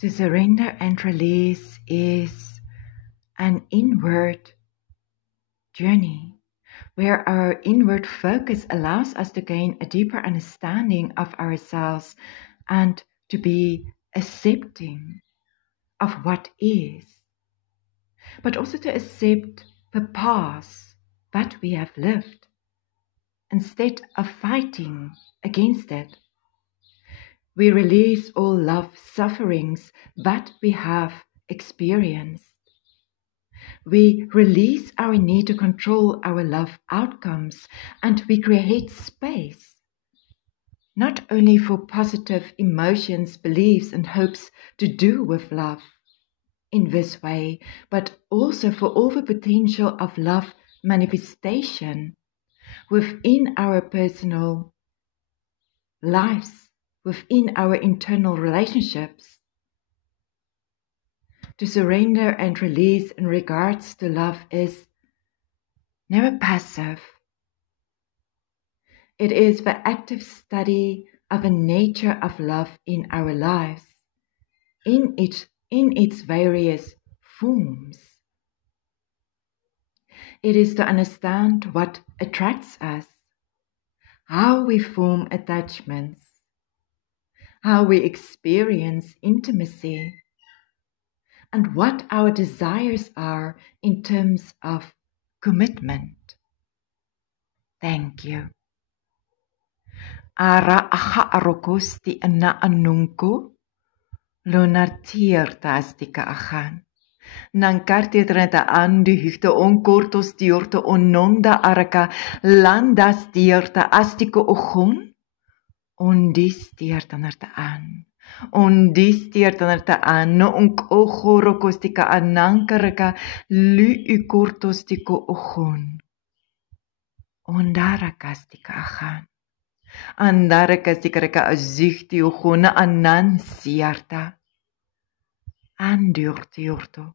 To surrender and release is an inward journey where our inward focus allows us to gain a deeper understanding of ourselves and to be accepting of what is, but also to accept the past that we have lived instead of fighting against it. We release all love sufferings that we have experienced. We release our need to control our love outcomes, and we create space, not only for positive emotions, beliefs, and hopes to do with love in this way, but also for all the potential of love manifestation within our personal lives, within our internal relationships. To surrender and release in regards to love is never passive. It is the active study of the nature of love in our lives, in its various forms. It is to understand what attracts us, how we form attachments, how we experience intimacy, and what our desires are in terms of commitment. Thank you. Ara aha arokosti anna annunko, lonartier tastika achan. Nankarti trenta andi hüchte onkortos diorte ononda araka landas diorte astiko ogon, ondis diertanarte aan. Ondis diertanarte aan, no onk ogorokostika anankaraka lu ukortostiko ogon. Ondarakastika achan. Andarakastika reka azuchti ogona anan siarta. Andurtiorto.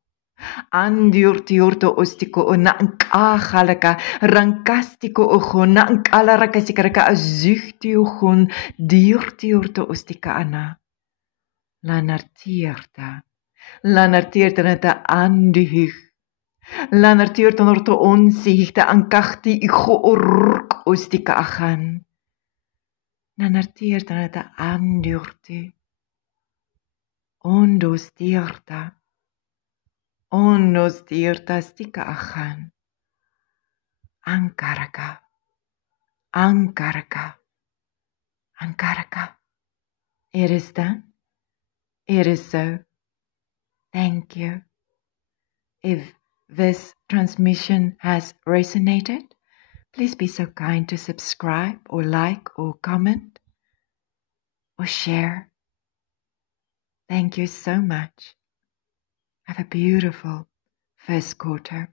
Andurtiorto ostiko ona nkahalaka rankastiko ogona nkalarakastikaraka azuchti ogon diurtiorto ostika ana. Lanartierta neta anduhig. Lanartierta norto onsichta ankachti igo ork ostika achan. Lanartierta neta andurti. Ondos dierta stika achan. Ankaraka. It is done. It is so. Thank you. If this transmission has resonated, please be so kind to subscribe or like or comment or share. Thank you so much. Have a beautiful first quarter.